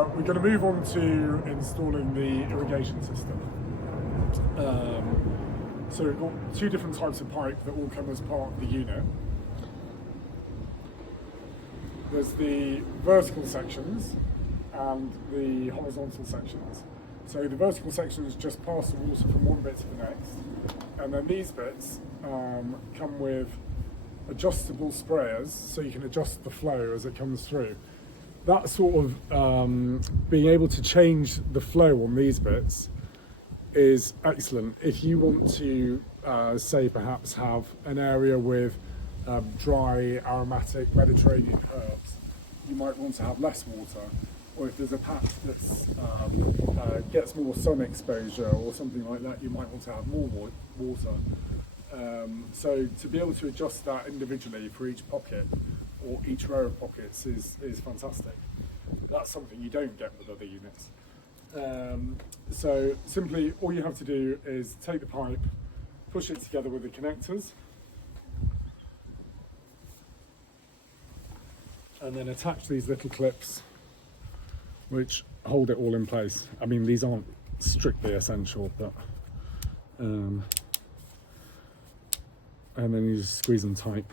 we're going to move on to installing the irrigation system. So we've got two different types of pipe that all come as part of the unit. There's the vertical sections and the horizontal sections. So the vertical sections just pass the water from one bit to the next, and then these bits come with adjustable sprayers, so you can adjust the flow as it comes through. That sort of being able to change the flow on these bits is excellent if you want to say perhaps have an area with dry aromatic Mediterranean herbs. You might want to have less water, or if there's a patch that gets more sun exposure or something like that, you might want to have more water. So to be able to adjust that individually for each pocket or each row of pockets is fantastic. That's something you don't get with other units. So simply all you have to do is take the pipe, push it together with the connectors, and then attach these little clips which hold it all in place. I mean, these aren't strictly essential, but and then you just squeeze them tight.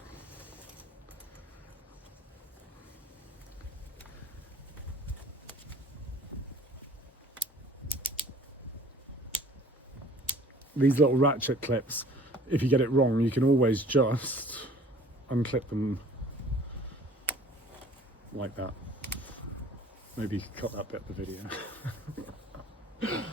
These little ratchet clips, if you get it wrong, you can always just unclip them like that. Maybe you could cut that bit of the video.